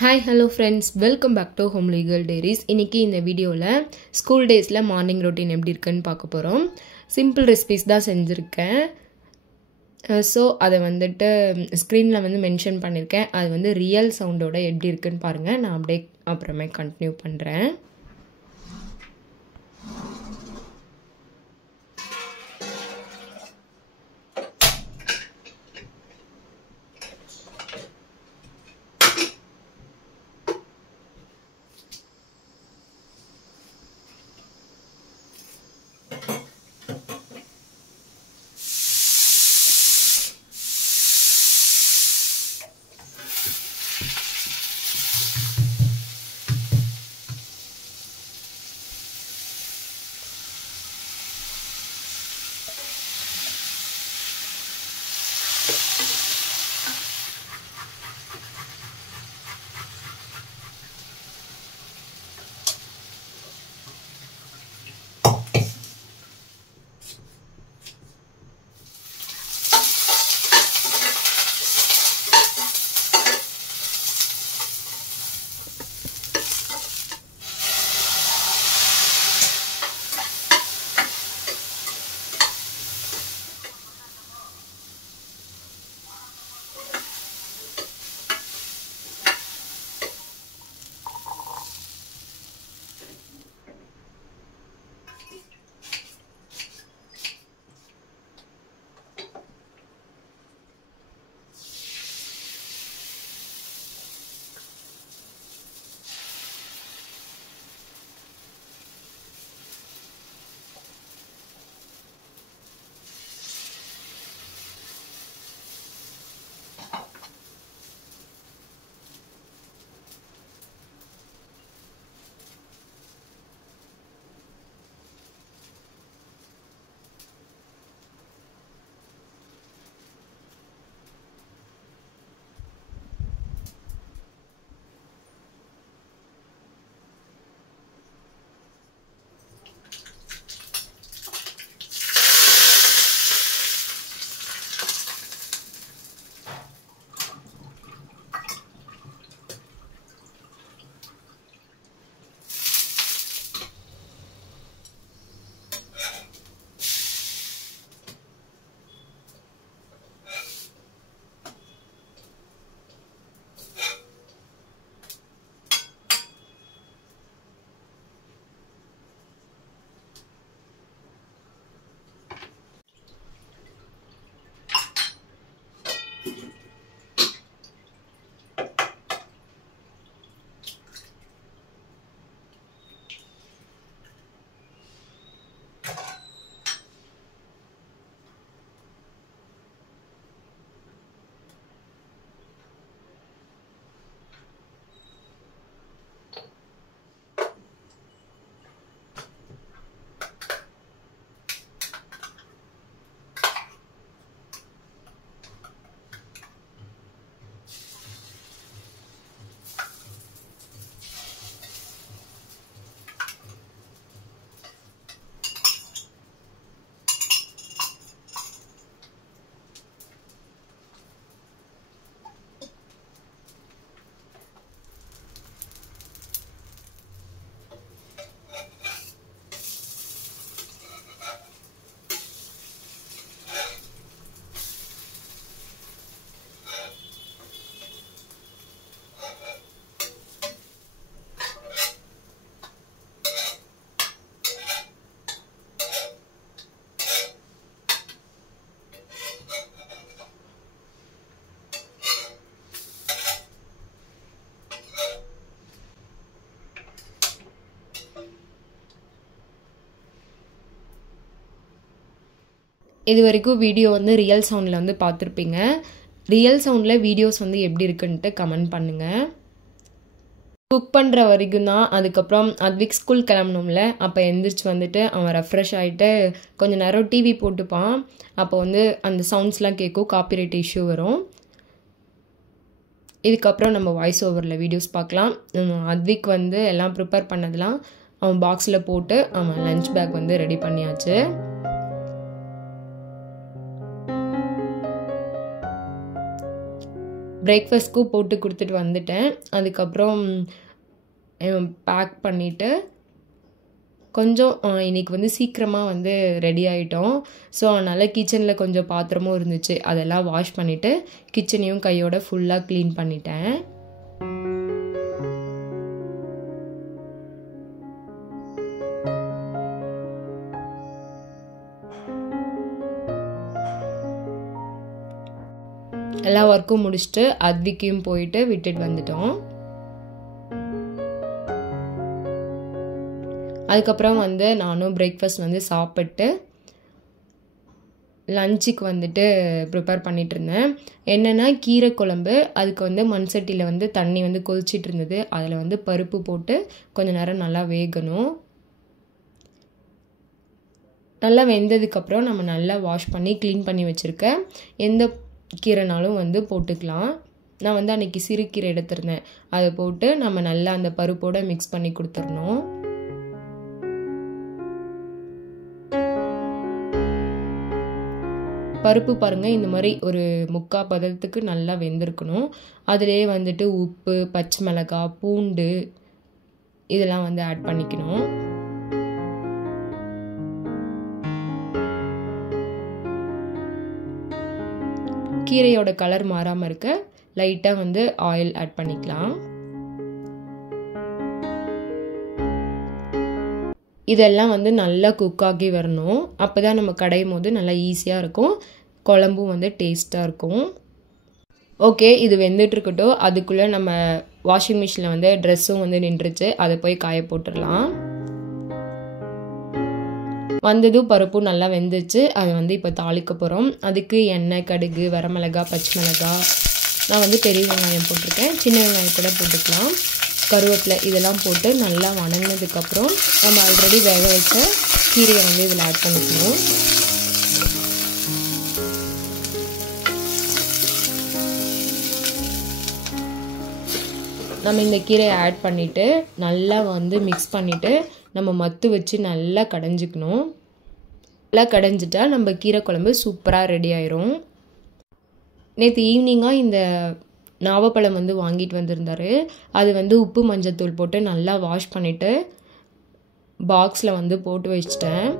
Hi, hello friends. Welcome back to Home Legal Diaries. இன்னைக்கு இந்த வீடியோவில் ஸ்கூல் டேஸில் மார்னிங் ரொட்டீன் எப்படி இருக்குன்னு பார்க்க போகிறோம். சிம்பிள் ரெசிபிஸ் தான் செஞ்சுருக்கேன். ஸோ அதை வந்துட்டு ஸ்க்ரீனில் வந்து மென்ஷன் பண்ணியிருக்கேன். அது வந்து ரியல் சவுண்டோட எப்படி இருக்குன்னு பாருங்கள். நான் அப்படியே அப்புறமே கண்டினியூ பண்ணுறேன். இது வரைக்கும் வீடியோ வந்து ரியல் சவுண்டில் வந்து பார்த்துருப்பீங்க. ரியல் சவுண்டில் வீடியோஸ் வந்து எப்படி இருக்குன்ட்டு கமெண்ட் பண்ணுங்கள். குக் பண்ணுற வரைக்கும் தான். அதுக்கப்புறம் அத்விக் ஸ்கூல் கிளம்பணும்ல, அப்போ எந்திரிச்சு வந்துட்டு அவன் ரெஃப்ரெஷ் ஆகிட்டு கொஞ்சம் நேரம் டிவி போட்டுப்பான். அப்போ வந்து அந்த சவுண்ட்ஸ்லாம் கேட்கும், காப்பிரைட் இஷ்யூ வரும். இதுக்கப்புறம் நம்ம வாய்ஸ் ஓவரில் வீடியோஸ் பார்க்கலாம். அத்விக் வந்து எல்லாம் ப்ரிப்பேர் பண்ணதெல்லாம் அவன் பாக்ஸில் போட்டு அவன் லஞ்ச் பேக் வந்து ரெடி பண்ணியாச்சு. பிரேக்ஃபாஸ்ட்க்கும் போட்டு கொடுத்துட்டு வந்துட்டேன். அதுக்கப்புறம் பேக் பண்ணிவிட்டு கொஞ்சம் இன்றைக்கி வந்து சீக்கிரமாக வந்து ரெடி ஆகிட்டோம். ஸோ அதனால் கிச்சனில் கொஞ்சம் பாத்திரமும் இருந்துச்சு, அதெல்லாம் வாஷ் பண்ணிவிட்டு கிச்சனையும் கையோட ஃபுல்லாக க்ளீன் பண்ணிட்டேன். எல்லா ஒர்க்கும் முடிச்சுட்டு அத்விக்கையும் போயிட்டு விட்டுட்டு வந்துட்டோம். அதுக்கப்புறம் வந்து நானும் பிரேக்ஃபாஸ்ட் வந்து சாப்பிட்டு லஞ்சுக்கு வந்துட்டு ப்ரிப்பேர் பண்ணிகிட்டு இருந்தேன். என்னென்னா கீரை குழம்பு. அதுக்கு வந்து மண் சட்டியில் வந்து தண்ணி வந்து கொதிச்சிட்டு இருந்தது. அதில் வந்து பருப்பு போட்டு கொஞ்சம் நேரம் நல்லா வேகணும். நல்லா வெந்ததுக்கப்புறம் நம்ம நல்லா வாஷ் பண்ணி க்ளீன் பண்ணி வச்சுருக்கேன். எந்த கீரைனாலும் வந்து போட்டுக்கலாம். நான் வந்து அன்றைக்கி சிறுகீரை எடுத்திருந்தேன். அதை போட்டு நம்ம நல்லா அந்த பருப்போடு மிக்ஸ் பண்ணி கொடுத்துடணும். பருப்பு பாருங்கள், இந்த மாதிரி ஒரு 3/4 பதத்துக்கு நல்லா வெந்திருக்கணும். அதிலே வந்துட்டு உப்பு, பச்சை மிளகாய், பூண்டு இதெல்லாம் வந்து ஆட் பண்ணிக்கணும். கீரையோட கலர் மாறாமல் இருக்க லைட்டாக வந்து ஆயில் ஆட் பண்ணிக்கலாம். இதெல்லாம் வந்து நல்லா குக் ஆகி வரணும். அப்போ தான் நம்ம கடையும் போது நல்லா ஈஸியாக இருக்கும், குழம்பும் வந்து டேஸ்ட்டாக இருக்கும். ஓகே, இது வெந்துட்டுருக்கட்டும். அதுக்குள்ளே நம்ம வாஷிங் மிஷினில் வந்து ட்ரெஸ்ஸும் வந்து நின்றுச்சு, அதை போய் காய போட்டுடலாம். வந்ததும் பருப்பும் நல்லா வெந்துச்சு. அதை வந்து இப்போ தாளிக்க போகிறோம். அதுக்கு எண்ணெய், கடுகு, வரமிளகாய், பச்சை மிளகாய், நான் வந்து பெரிய வெங்காயம் போட்டிருக்கேன், சின்ன வெங்காயம் கூட போட்டுக்கலாம், கருவேப்பிலை இதெல்லாம் போட்டு நல்லா வணங்கினதுக்கப்புறம் நம்ம ஆல்ரெடி வேக வச்ச கீரையை வந்து இதில் ஆட் பண்ணிக்கணும். நம்ம இந்த கீரையை ஆட் பண்ணிவிட்டு நல்லா வந்து மிக்ஸ் பண்ணிவிட்டு நம்ம மத்து வச்சு நல்லா கடைஞ்சிக்கணும். நல்லா கடைஞ்சிட்டா நம்ம கீரை குழம்பு சூப்பராக ரெடி ஆயிரும். நேற்று ஈவினிங்காக இந்த நாவப்பழம் வந்து வாங்கிட்டு வந்திருந்தாரு. அது வந்து உப்பு மஞ்சத்தூள் போட்டு நல்லா வாஷ் பண்ணிவிட்டு பாக்ஸில் வந்து போட்டு வச்சிட்டேன்.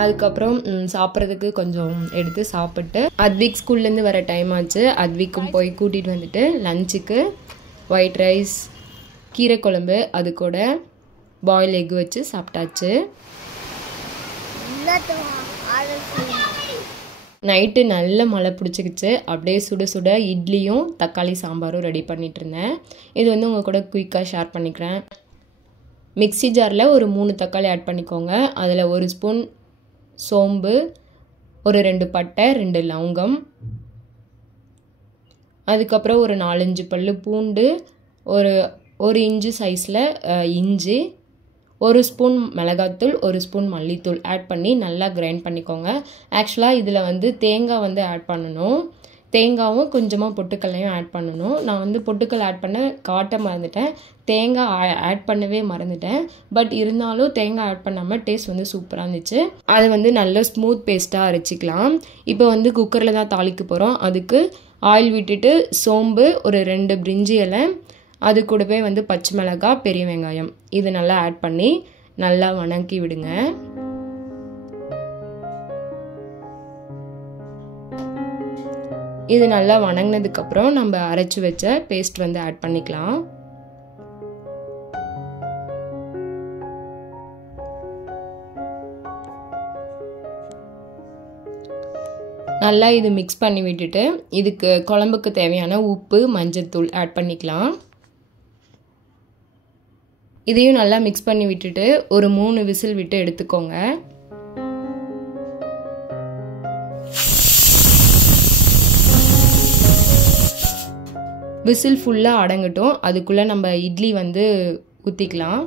அதுக்கப்புறம் சாப்பிட்றதுக்கு கொஞ்சம் எடுத்து சாப்பிட்டு அத்விக் ஸ்கூல்லேருந்து வர டைம் ஆச்சு. அத்விக்கும் போய் கூட்டிகிட்டு வந்துட்டு லஞ்சுக்கு ஒயிட் ரைஸ், கீரை குழம்பு, அது கூட பாயில் எக் வச்சு சாப்பிட்டாச்சு. நைட்டு நல்ல மழை பிடிச்சிக்கிச்சு. அப்படியே சுட சுட இட்லியும் தக்காளி சாம்பாரும் ரெடி பண்ணிகிட்டு இருந்தேன். இது வந்து உங்கள் கூட குயிக்காக ஷேர் பண்ணிக்கிறேன். மிக்ஸி ஜாரில் ஒரு 3 தக்காளி ஆட் பண்ணிக்கோங்க. அதில் 1 ஸ்பூன் சோம்பு, ஒரு 2 பட்டை, 2 லவங்கம், அதுக்கப்புறம் ஒரு 4-5 பல்லு பூண்டு, ஒரு இன்ச்சு சைஸில் இஞ்சி, 1 ஸ்பூன் மிளகாத்தூள், 1 ஸ்பூன் மல்லித்தூள் ஆட் பண்ணி நல்லா கிரைண்ட் பண்ணிக்கோங்க. ஆக்சுவலாக இதில் வந்து தேங்காய் வந்து ஆட் பண்ணணும். தேங்காயும் கொஞ்சமாக பொட்டுக்கல்லையும் ஆட் பண்ணணும். நான் வந்து பொட்டுக்கல் ஆட் பண்ண காட்ட மறந்துட்டேன், தேங்காய் ஆட் பண்ணவே மறந்துட்டேன். பட் இருந்தாலும் தேங்காய் ஆட் பண்ணாமல் டேஸ்ட் வந்து சூப்பராக இருந்துச்சு. அதை வந்து நல்ல ஸ்மூத் பேஸ்ட்டாக அரைச்சிக்கலாம். இப்போ வந்து குக்கரில் தான் தாளிக்க போகிறோம். அதுக்கு ஆயில் விட்டுட்டு சோம்பு, ஒரு 2 பிரிஞ்சி இலை, அது கூடவே வந்து பச்சை மிளகாய், பெரிய வெங்காயம் இது நல்லா ஆட் பண்ணி நல்லா வணக்கி விடுங்க. இது நல்லா வணங்கினதுக்கப்புறம் நம்ம அரைச்சி வச்ச பேஸ்ட் வந்து ஆட் பண்ணிக்கலாம். நல்லா இது மிக்ஸ் பண்ணி விட்டுட்டு இதுக்கு குழம்புக்கு தேவையான உப்பு, மஞ்சத்தூள் ஆட் பண்ணிக்கலாம். இதையும் நல்லா மிக்ஸ் பண்ணி விட்டுட்டு ஒரு 3 விசில் விட்டு எடுத்துக்கோங்க. விசில் ஃபுல்லாக அடங்கட்டும். அதுக்குள்ளே நம்ம இட்லி வந்து ஊற்றிக்கலாம்.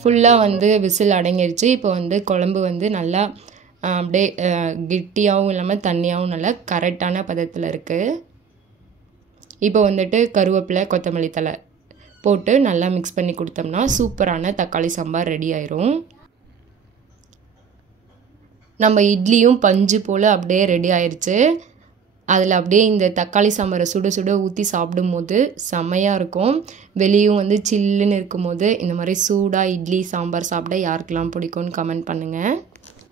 ஃபுல்லாக வந்து விசில் அடங்கிருச்சு. இப்போ வந்து குழம்பு வந்து நல்லா அப்படியே கெட்டியாகவும் இல்லாமல் தண்ணியாகவும் நல்லா கரெக்டான பதத்தில் இருக்குது. இப்போ வந்துட்டு கருவேப்பிலை கொத்தமல்லி தழை போட்டு நல்லா மிக்ஸ் பண்ணி கொடுத்தோம்னா சூப்பரான தக்காளி சாம்பார் ரெடி ஆயிரும். நம்ம இட்லியும் பஞ்சு போல் அப்படியே ரெடி ஆயிடுச்சு. அதில் அப்படியே இந்த தக்காளி சாம்பாரை சுட சுட ஊற்றி சாப்பிடும்போது செம்மையாக இருக்கும். வெளியும் வந்து சில்லுன்னு இருக்கும்போது இந்த மாதிரி சூடாக இட்லி சாம்பார் சாப்பிட யாருக்கெல்லாம் பிடிக்கும்னு கமெண்ட் பண்ணுங்கள்.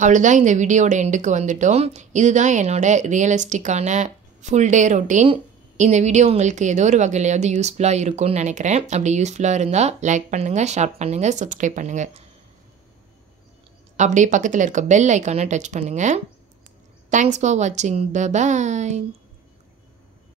அவ்வளோதான், இந்த வீடியோட எண்டுக்கு வந்துட்டோம். இதுதான் என்னோட ரியலிஸ்டிக்கான ஃபுல் டே ரொட்டீன். இந்த வீடியோ உங்களுக்கு ஏதோ ஒரு வகையிலையாவது யூஸ்ஃபுல்லாக இருக்கும்னு நினைக்கிறேன். அப்படி யூஸ்ஃபுல்லாக இருந்தால் லைக் பண்ணுங்கள், ஷேர் பண்ணுங்கள், சப்ஸ்கிரைப் பண்ணுங்கள். அப்படியே பக்கத்தில் இருக்க பெல் ஐக்கானை டச் பண்ணுங்கள். தேங்க்ஸ் ஃபார் வாட்சிங். Bye bye.